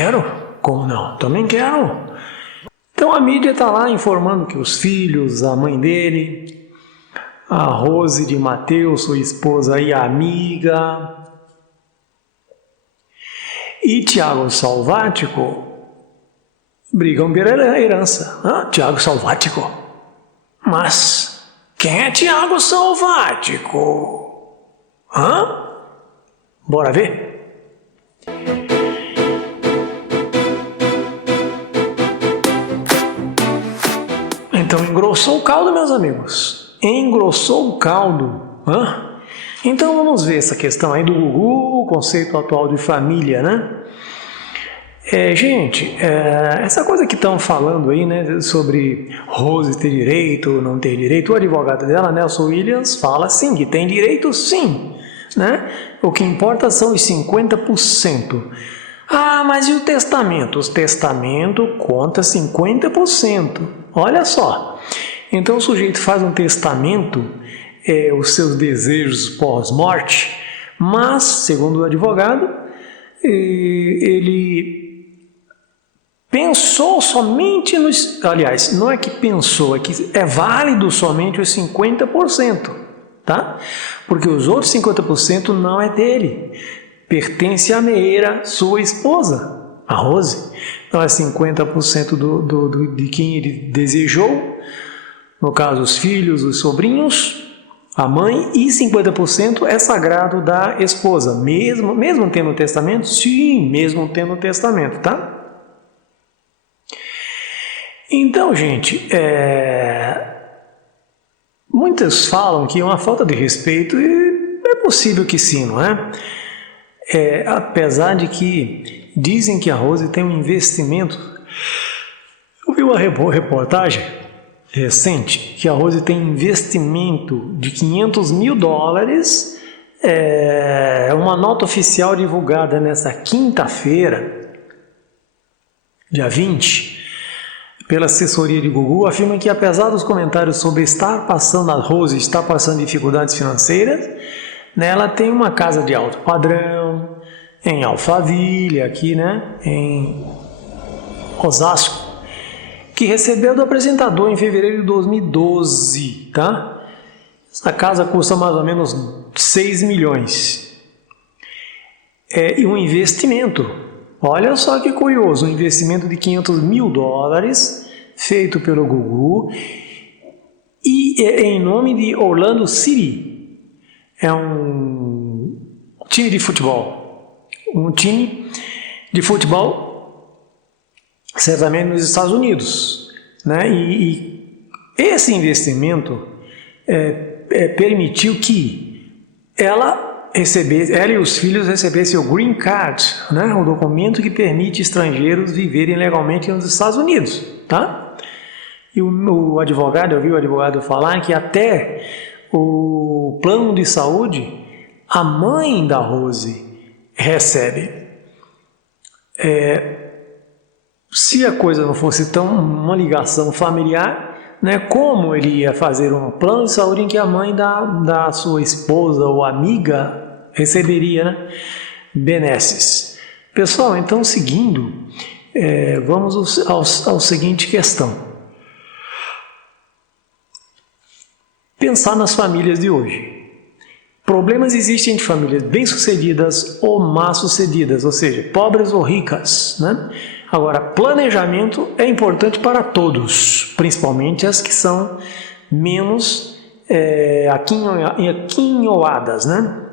quero. Como não? Também quero. Então a mídia está lá informando que os filhos, a mãe dele, a Rose de Mateus, sua esposa e amiga, e Tiago Salvático brigam pela herança. Tiago Salvático? Mas quem é Tiago Salvático? Bora ver? Então engrossou o caldo, meus amigos. Engrossou o caldo. Então vamos ver essa questão aí do Gugu, o conceito atual de família, né? Gente, essa coisa que estão falando aí, né, sobre Rose ter direito ou não ter direito, o advogado dela, Nelson Williams, fala sim, que tem direito sim, né? O que importa são os 50%. Mas e o testamento? O testamento conta 50%. Olha só. Então o sujeito faz um testamento, os seus desejos pós-morte, mas, segundo o advogado, ele pensou somente nos... Aliás, não é que pensou, é que é válido somente os 50%, tá? Porque os outros 50% não é dele. Pertence à meeira, sua esposa, a Rose. Então é 50% de quem ele desejou, no caso os filhos, os sobrinhos, a mãe, e 50% é sagrado da esposa, mesmo tendo testamento? Sim, mesmo tendo testamento, tá? Então, gente, muitos falam que é uma falta de respeito, e é possível que sim, não é? Apesar de que dizem que a Rose tem um investimento. Eu vi uma reportagem recente que a Rose tem investimento de $500 mil, uma nota oficial divulgada nessa quinta-feira, dia 20, pela assessoria de Gugu, afirma que apesar dos comentários sobre a Rose estar passando dificuldades financeiras, ela tem uma casa de alto padrão, em Alphaville, aqui, né, em Osasco, que recebeu do apresentador em fevereiro de 2012, tá? Essa casa custa mais ou menos 6 milhões. E um investimento, olha só que curioso, um investimento de $500 mil feito pelo Gugu e em nome de Orlando City. É um time de futebol. Um time de futebol, certamente nos Estados Unidos, né? E esse investimento permitiu que ela e os filhos recebessem o Green Card, né? O documento que permite estrangeiros viverem legalmente nos Estados Unidos, tá? E o advogado, eu vi o advogado falar que até o plano de saúde a mãe da Rose recebe. Se a coisa não fosse tão uma ligação familiar, né, como ele ia fazer um plano de saúde em que a mãe da sua esposa ou amiga receberia, né, benesses? Pessoal, então seguindo, vamos ao seguinte questão. Pensar nas famílias de hoje. Problemas existem entre famílias bem-sucedidas ou má-sucedidas, ou seja, pobres ou ricas, né? Agora, planejamento é importante para todos, principalmente as que são menos aquinhoadas, né?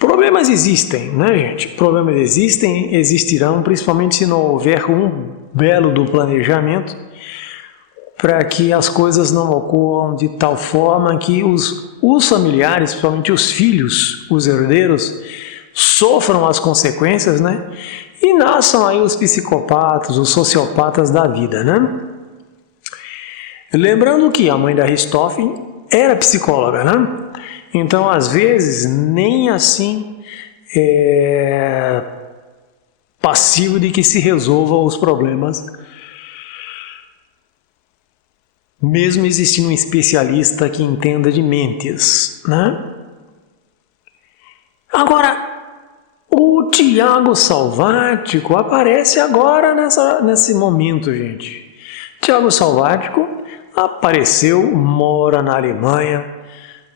Problemas existem, né, gente? Problemas existirão, principalmente se não houver um belo do planejamento, para que as coisas não ocorram de tal forma que os familiares, principalmente os filhos, os herdeiros, sofram as consequências, né? E nasçam aí os psicopatas, os sociopatas da vida, né? Lembrando que a mãe da Richthofen era psicóloga, né? Então, às vezes, nem assim passivo de que se resolvam os problemas, mesmo existindo um especialista que entenda de mentes, né? Agora, o Tiago Salvático aparece agora nesse momento, gente. Tiago Salvático apareceu, mora na Alemanha,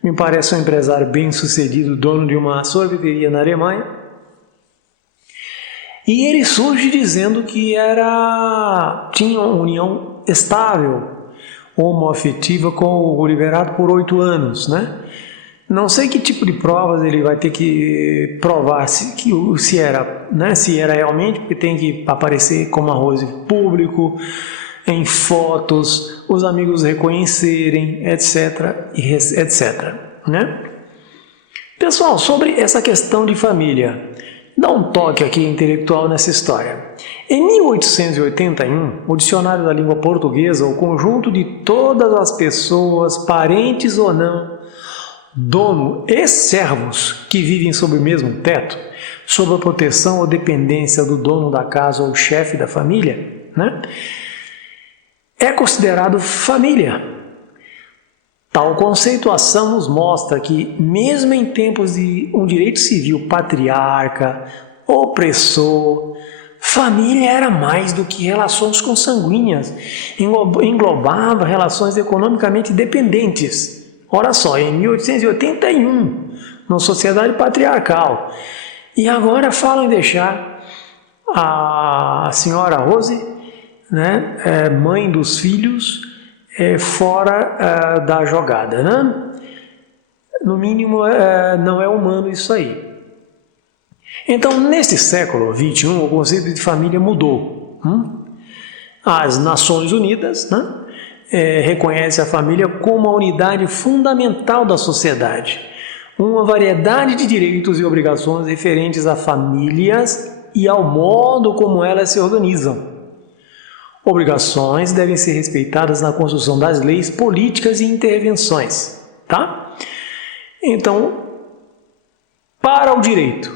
me parece um empresário bem-sucedido, dono de uma sorveteria na Alemanha. E ele surge dizendo que tinha uma união estável, homoafetiva com o liberado por 8 anos, né? Não sei que tipo de provas ele vai ter que provar se era realmente, porque tem que aparecer como arroz público, em fotos, os amigos reconhecerem, etc, etc, né? Pessoal, sobre essa questão de família, dá um toque aqui intelectual nessa história. Em 1881, o dicionário da língua portuguesa, o conjunto de todas as pessoas, parentes ou não, dono e servos que vivem sob o mesmo teto, sob a proteção ou dependência do dono da casa ou chefe da família, né? É considerado família. Tal conceituação nos mostra que, mesmo em tempos de um direito civil patriarca, opressor, família era mais do que relações consanguíneas, englobava relações economicamente dependentes. Olha só, em 1881, numa sociedade patriarcal. E agora falam em deixar a senhora Rose, né, mãe dos filhos, fora da jogada, né? No mínimo, não é humano isso aí. Então, nesse século XXI, o conceito de família mudou. As Nações Unidas, né, reconhece a família como a unidade fundamental da sociedade, uma variedade de direitos e obrigações referentes a famílias e ao modo como elas se organizam. Obrigações devem ser respeitadas na construção das leis, políticas e intervenções, tá? Então, para o direito,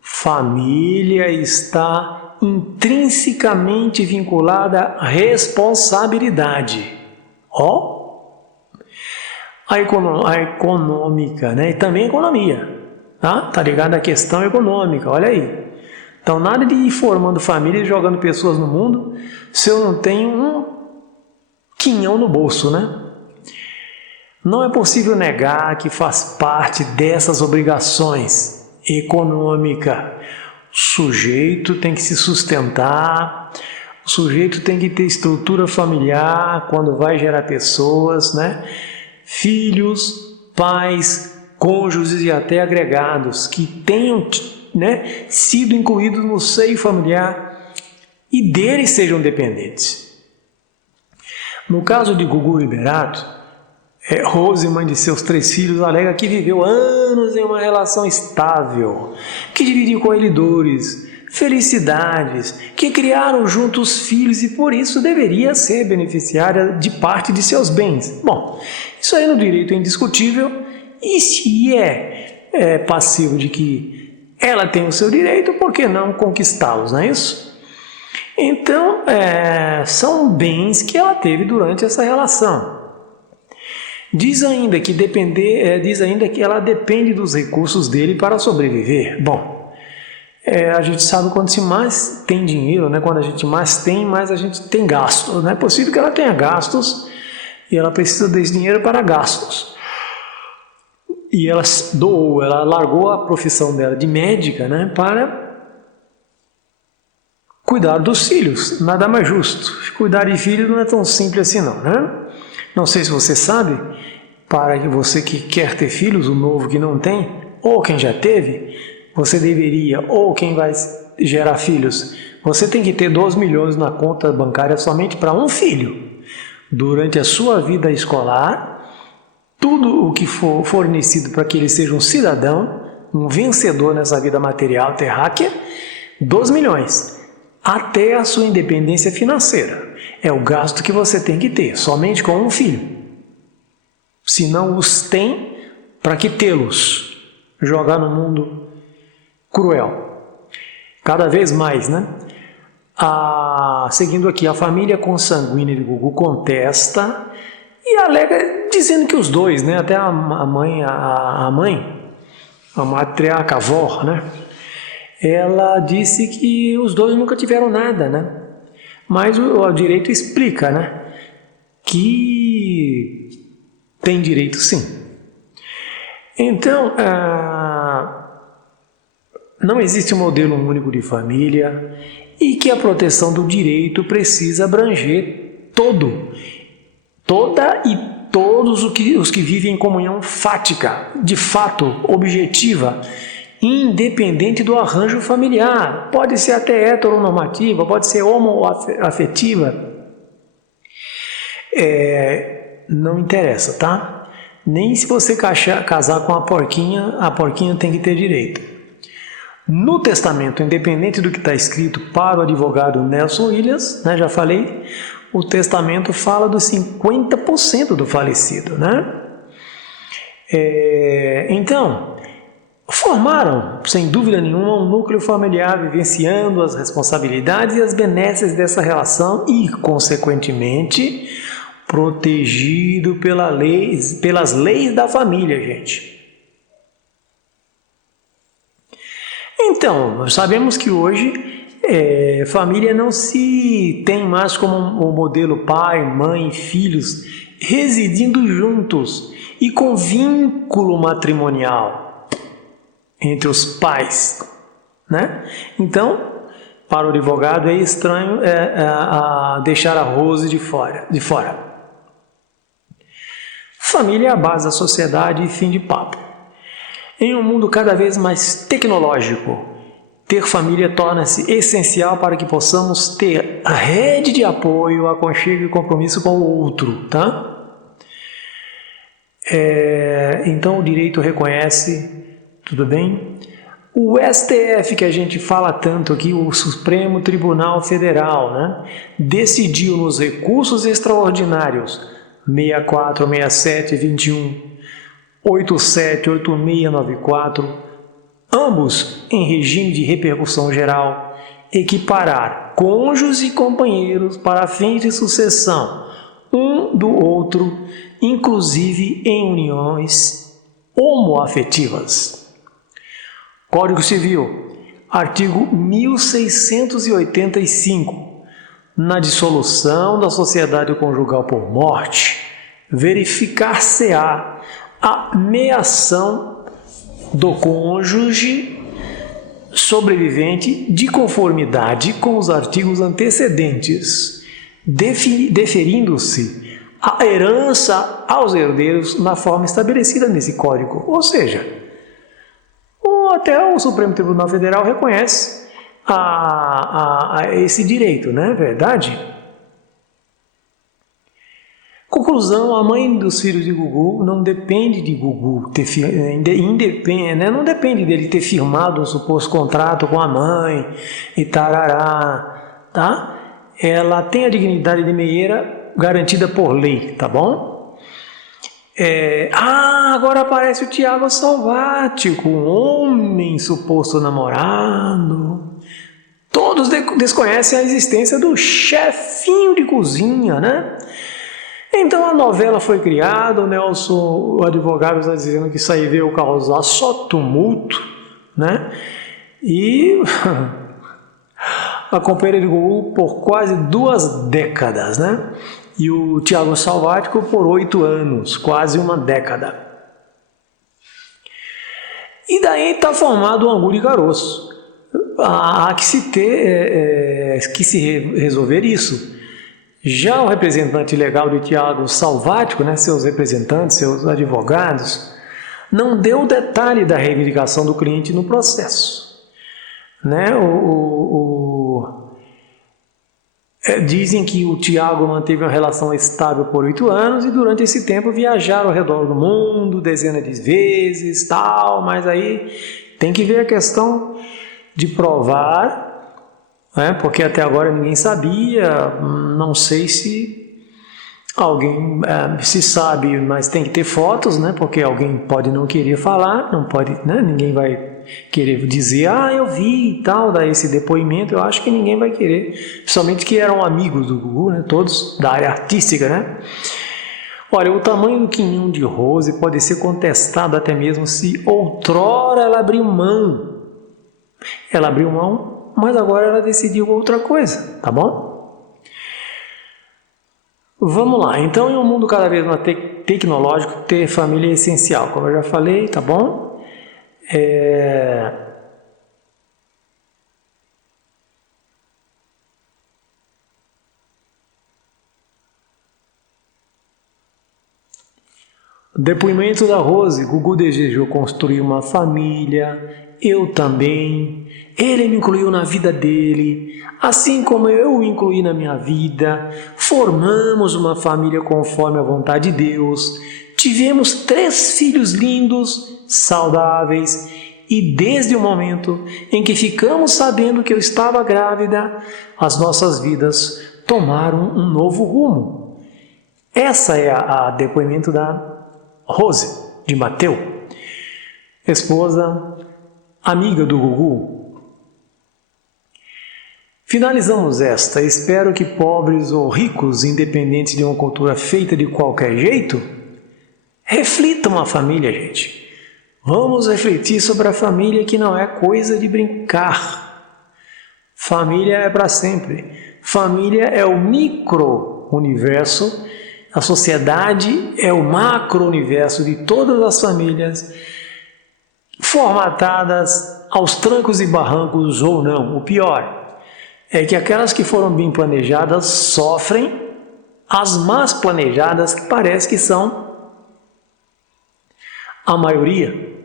família está intrinsecamente vinculada à responsabilidade. A econômica, né? E também a economia, tá ligado à questão econômica, olha aí. Então, nada de ir formando família e jogando pessoas no mundo se eu não tenho um quinhão no bolso, né? Não é possível negar que faz parte dessas obrigações econômicas. O sujeito tem que se sustentar, o sujeito tem que ter estrutura familiar quando vai gerar pessoas, né? Filhos, pais, cônjuges e até agregados que tenham, né, sido incluídos no seio familiar e deles sejam dependentes. No caso de Gugu Liberato, Rose, mãe de seus 3 filhos, alega que viveu anos em uma relação estável, que dividiu com ele dores, felicidades, que criaram juntos filhos e por isso deveria ser beneficiária de parte de seus bens. Bom, isso aí no direito é indiscutível, e se é passivo de que ela tem o seu direito, por que não conquistá-los, não é isso? Então, são bens que ela teve durante essa relação. Diz ainda que ela depende dos recursos dele para sobreviver. Bom, a gente sabe quando se mais tem dinheiro, né? Quando a gente mais tem, mais a gente tem gastos. Não é possível que ela tenha gastos e ela precisa desse dinheiro para gastos. E ela largou a profissão dela de médica, né, para cuidar dos filhos. Nada mais justo. Cuidar de filhos não é tão simples assim não, né? Não sei se você sabe, para você que quer ter filhos, o novo que não tem, ou quem já teve, você deveria, ou quem vai gerar filhos, você tem que ter 2 milhões na conta bancária somente para um filho. Durante a sua vida escolar, tudo o que for fornecido para que ele seja um cidadão, um vencedor nessa vida material terráquea, 2 milhões, até a sua independência financeira. É o gasto que você tem que ter, somente com um filho. Se não os tem, para que tê-los? Jogar no mundo cruel. Cada vez mais, né? Seguindo aqui, a família consanguínea de Gugu contesta e alega, dizendo que os dois, né? Até a matriarca, a avó, né? ela disse que os dois nunca tiveram nada, né? Mas o direito explica, né? Que tem direito sim. Então, não existe um modelo único de família e que a proteção do direito precisa abranger toda e todos os que vivem em comunhão fática, de fato, objetiva, independente do arranjo familiar. Pode ser até heteronormativa, pode ser homoafetiva. Não interessa, tá? Nem se você casar com a porquinha tem que ter direito. No testamento, independente do que está escrito para o advogado Nelson Williams, né, já falei, o testamento fala dos 50% do falecido, né? Então, formaram, sem dúvida nenhuma, um núcleo familiar vivenciando as responsabilidades e as benesses dessa relação e, consequentemente, protegido pelas leis da família, gente. Então, nós sabemos que hoje família não se tem mais como um modelo pai, mãe, filhos residindo juntos e com vínculo matrimonial entre os pais, né? Então, para o advogado é estranho deixar a Rose de fora. Família é a base da sociedade e fim de papo. Em um mundo cada vez mais tecnológico, ter família torna-se essencial para que possamos ter a rede de apoio, aconchego e compromisso com o outro, tá? Então o direito reconhece, tudo bem? O STF, que a gente fala tanto aqui, o Supremo Tribunal Federal, né, decidiu nos recursos extraordinários 64, 67, 21, 87, 8694, ambos em regime de repercussão geral, equiparar cônjuges e companheiros para fins de sucessão um do outro, inclusive em uniões homoafetivas. Código Civil, artigo 1685. Na dissolução da sociedade conjugal por morte, verificar-se-á a meação do cônjuge sobrevivente de conformidade com os artigos antecedentes, deferindo-se a herança aos herdeiros na forma estabelecida nesse código. Ou seja, até o Supremo Tribunal Federal reconhece esse direito, não é verdade? Conclusão, a mãe dos filhos de Gugu não depende de Gugu não depende dele ter firmado um suposto contrato com a mãe e tarará, tá? Ela tem a dignidade de meieira garantida por lei, tá bom? Agora aparece o Tiago Salvático, um homem suposto namorado. Todos desconhecem a existência do chefinho de cozinha, né? Então a novela foi criada, o Nelson, o advogado, está dizendo que isso aí veio causar só tumulto, né? E a companheira de Gugu por quase 2 décadas, né? E o Tiago Salvático por 8 anos, quase uma década. E daí está formado um angu de caroço. Há que se resolver isso. Já o representante legal do Tiago Salvático, né, seus representantes, seus advogados, não deu detalhe da reivindicação do cliente no processo. Né? Dizem que o Tiago manteve uma relação estável por 8 anos e durante esse tempo viajaram ao redor do mundo dezenas de vezes, tal, mas aí tem que ver a questão de provar, né? Porque até agora ninguém sabia, não sei se alguém se sabe, mas tem que ter fotos, né? Porque alguém pode não querer falar, não pode, né? Ninguém vai querer dizer, eu vi e tal, dar esse depoimento. Eu acho que ninguém vai querer, principalmente que eram amigos do Gugu, né? Todos da área artística, né? Olha, o tamanho do quinhão de Rose pode ser contestado até mesmo se outrora ela abriu mão Ela abriu mão, mas agora ela decidiu outra coisa, tá bom? Vamos lá, então em um mundo cada vez mais tecnológico, ter família é essencial, como eu já falei, tá bom? Depoimento da Rose. Gugu desejou construir uma família, eu também. Ele me incluiu na vida dele, assim como eu o incluí na minha vida. Formamos uma família conforme a vontade de Deus. Tivemos 3 filhos lindos, saudáveis, e desde o momento em que ficamos sabendo que eu estava grávida, as nossas vidas tomaram um novo rumo. Essa é a depoimento da Rose, de Mateu, esposa, amiga do Gugu. Finalizamos esta. Espero que pobres ou ricos, independentes de uma cultura feita de qualquer jeito, reflitam a família, gente. Vamos refletir sobre a família, que não é coisa de brincar. Família é para sempre. Família é o micro-universo. A sociedade é o macro-universo de todas as famílias, formatadas aos trancos e barrancos ou não. O pior é que aquelas que foram bem planejadas sofrem, as más planejadas, que parece que são a maioria.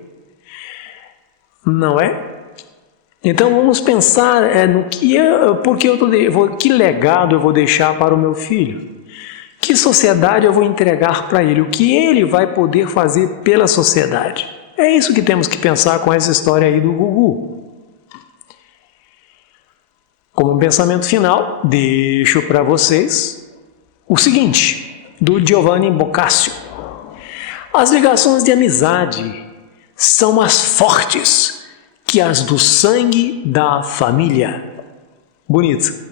Não é? Então vamos pensar no que que legado eu vou deixar para o meu filho. Que sociedade eu vou entregar para ele? O que ele vai poder fazer pela sociedade? É isso que temos que pensar com essa história aí do Gugu. Como um pensamento final, deixo para vocês o seguinte, do Giovanni Boccaccio. As ligações de amizade são mais fortes que as do sangue da família. Bonito.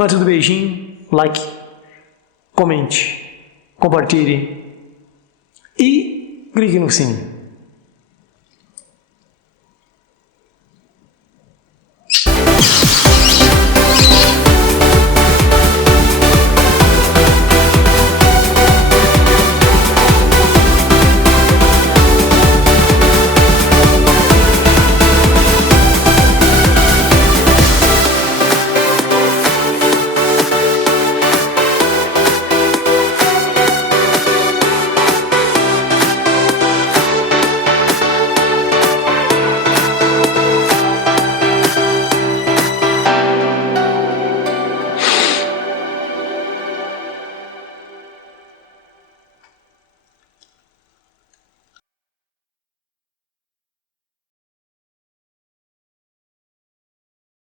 Antes do beijinho, like, comente, compartilhe e clique no sininho.